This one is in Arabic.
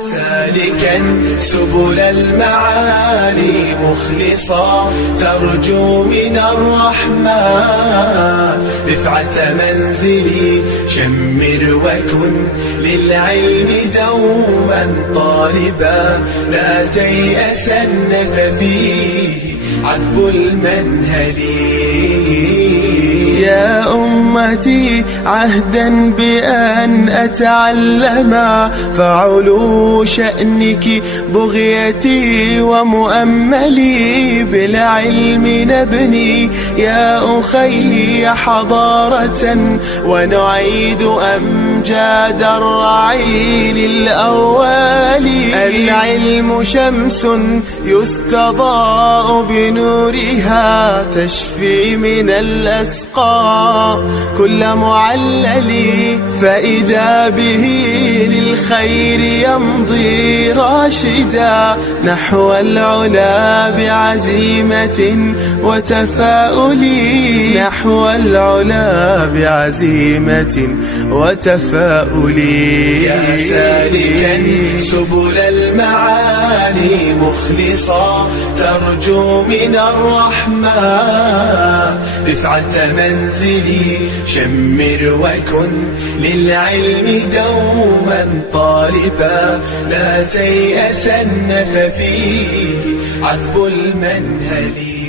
سالكا سبل المعالي مخلصا ترجو من الرحمن رفعة منزلي شمر وكن للعلم دوما طالبا لا تيأسن ففيه عذب المنهل. يا أمتي عهدا بأن أتعلم فعلو شأنك بغيتي ومؤملي بالعلم نبني يا أخي حضارة ونعيد أمجاد الرعيل الأول. العلم شمس يستضاء بنورها تشفي من الأسقام كل معلل فإذا به للخير يمضي راشدا نحو العلا بعزيمة وتفاؤل نحو العلا بعزيمة وتفاؤل. يا سالكا سبل المعالي مخلصا ترجو من الرحمن رفعة منزلي شمر وكن للعلم دوما طالبا لا تيأسن ففيه عذب المنهل.